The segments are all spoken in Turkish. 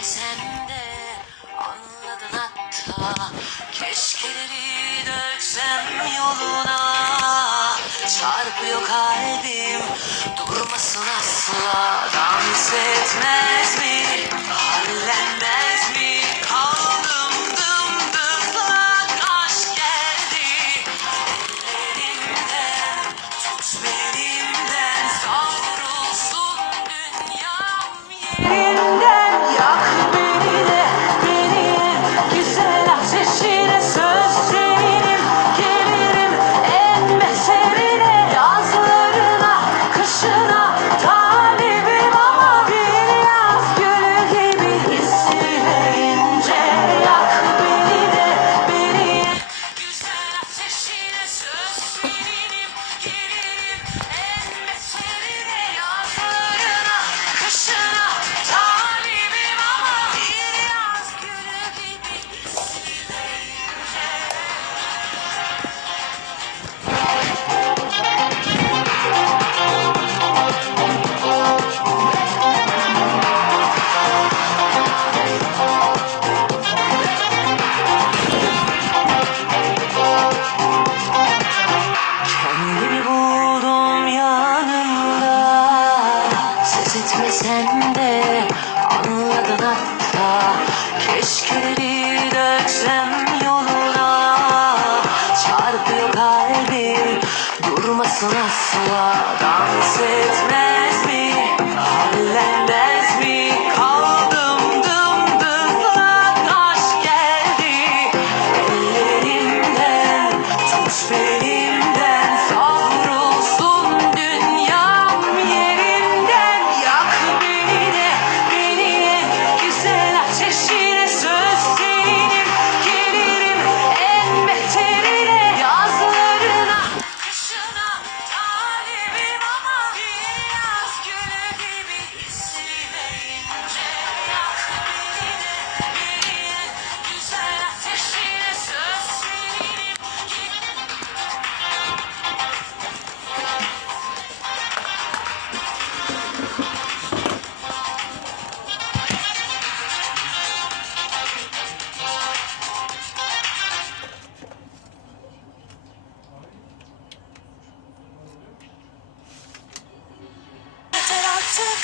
demesem de anladın hatta. Keşkeleri döksem yoluna. Çarpıyor kalbim durmasın asla. Dans etmez Ses etmesen de anladın hatta Keşkeleri döksem yoluna Çarpıyor kalbim durmasın asla Dans etmez mi? Hallenmez mi? Kaldım dımdızlak aşk geldi Ellerimden tut belimden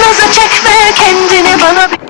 naza çekme kendini bana bir